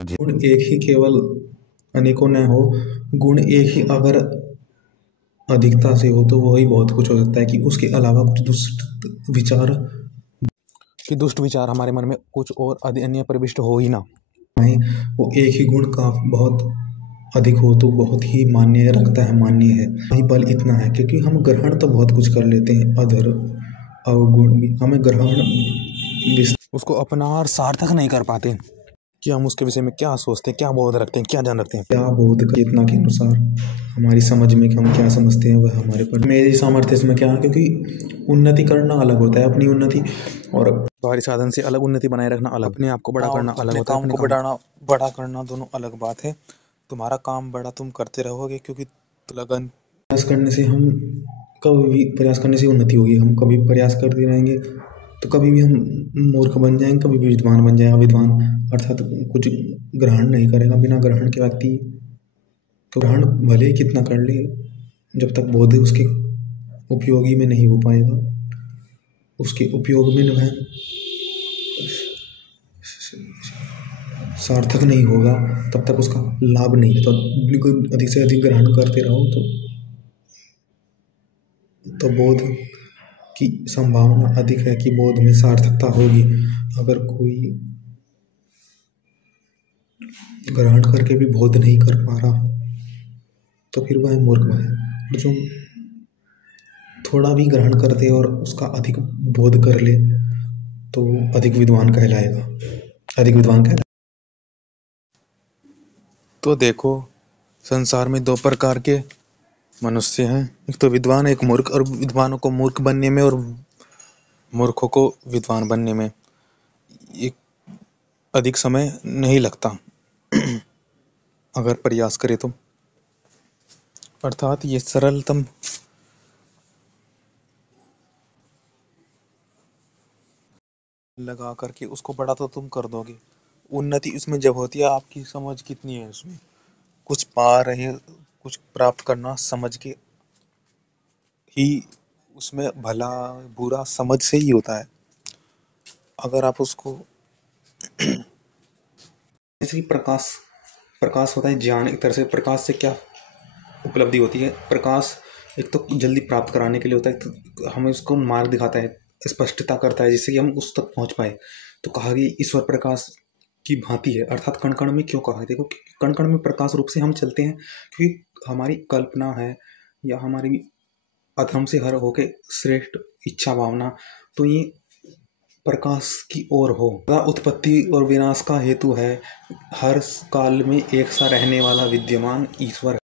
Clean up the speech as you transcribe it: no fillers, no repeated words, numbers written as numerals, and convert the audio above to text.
गुण एक ही केवल अनेकों न हो, गुण एक ही अगर अधिकता से हो तो वही बहुत कुछ हो सकता है कि उसके अलावा कुछ दुष्ट विचार हमारे मन में कुछ और अन्य प्रविष्ट हो ही ना। वो एक ही गुण का बहुत अधिक हो तो बहुत ही मान्य रखता है, मान्य है। वही बल इतना है क्योंकि हम ग्रहण तो बहुत कुछ कर लेते हैं, अधर अवगुण भी हमें ग्रहण उसको अपना और सार्थक नहीं कर पाते कि हम उसके विषय में क्या सोचते हैं, क्या बोध रखते हैं, क्या जान रखते हैं, क्या बोध चेतना के अनुसार हमारी समझ में कि हम क्या समझते हैं वह हमारे पर मेरी सामर्थ्य इसमें क्या है। क्योंकि उन्नति करना अलग होता है, अपनी उन्नति और बाहरी साधन से अलग उन्नति बनाए रखना अलग, अपने आप को बड़ा करना अलग होता है, काम को बड़ा करना दोनों अलग बात है। तुम्हारा काम बड़ा तुम करते रहोगे क्योंकि लगन प्रयास करने से हम कभी भी प्रयास करने से उन्नति होगी। हम कभी प्रयास करते रहेंगे तो कभी भी हम मूर्ख बन जाएंगे, कभी भी विद्वान बन जाएगा। विद्वान अर्थात कुछ ग्रहण नहीं करेगा, बिना ग्रहण के व्यक्ति तो ग्रहण भले ही कितना कर ले, जब तक बोध उसके उपयोगी में नहीं हो पाएगा, उसके उपयोग में वह सार्थक नहीं होगा, तब तक उसका लाभ नहीं है। तो अधिक से अधिक ग्रहण करते रहो तो बोध की संभावना अधिक है कि बोध में सार्थकता होगी। अगर कोई ग्रहण करके भी बोध नहीं कर पा रहा तो फिर वह मूर्ख है। और जो थोड़ा भी ग्रहण कर दे और उसका अधिक बोध कर ले तो अधिक विद्वान कहलाएगा, अधिक विद्वान कहलाएगा। तो देखो, संसार में दो प्रकार के मनुष्य हैं, एक तो विद्वान, एक मूर्ख। और विद्वानों को मूर्ख बनने में और मूर्खों को विद्वान बनने में एक अधिक समय नहीं लगता अगर प्रयास करे तो। अर्थात ये सरलतम लगा करके उसको बड़ा तो तुम कर दोगे। उन्नति उसमें जब होती है, आपकी समझ कितनी है उसमें, कुछ पा रहे, कुछ प्राप्त करना समझ के ही, उसमें भला बुरा समझ से ही होता है। अगर आप उसको जैसे कि प्रकाश होता है ज्ञान, एक तरह से प्रकाश से क्या उपलब्धि होती है। प्रकाश एक तो जल्दी प्राप्त कराने के लिए होता है, तो हमें उसको मार्ग दिखाता है, स्पष्टता करता है जिससे कि हम उस तक पहुंच पाए। तो कहा कि ईश्वर प्रकाश की भांति है, अर्थात कण कण में क्यों कहा, देखो कण कण में प्रकाश रूप से हम चलते हैं क्योंकि हमारी कल्पना है या हमारी अधम से हर होके श्रेष्ठ इच्छा भावना तो ये प्रकाश की ओर हो। उत्पत्ति और विनाश का हेतु है, हर काल में एक सा रहने वाला विद्यमान ईश्वर।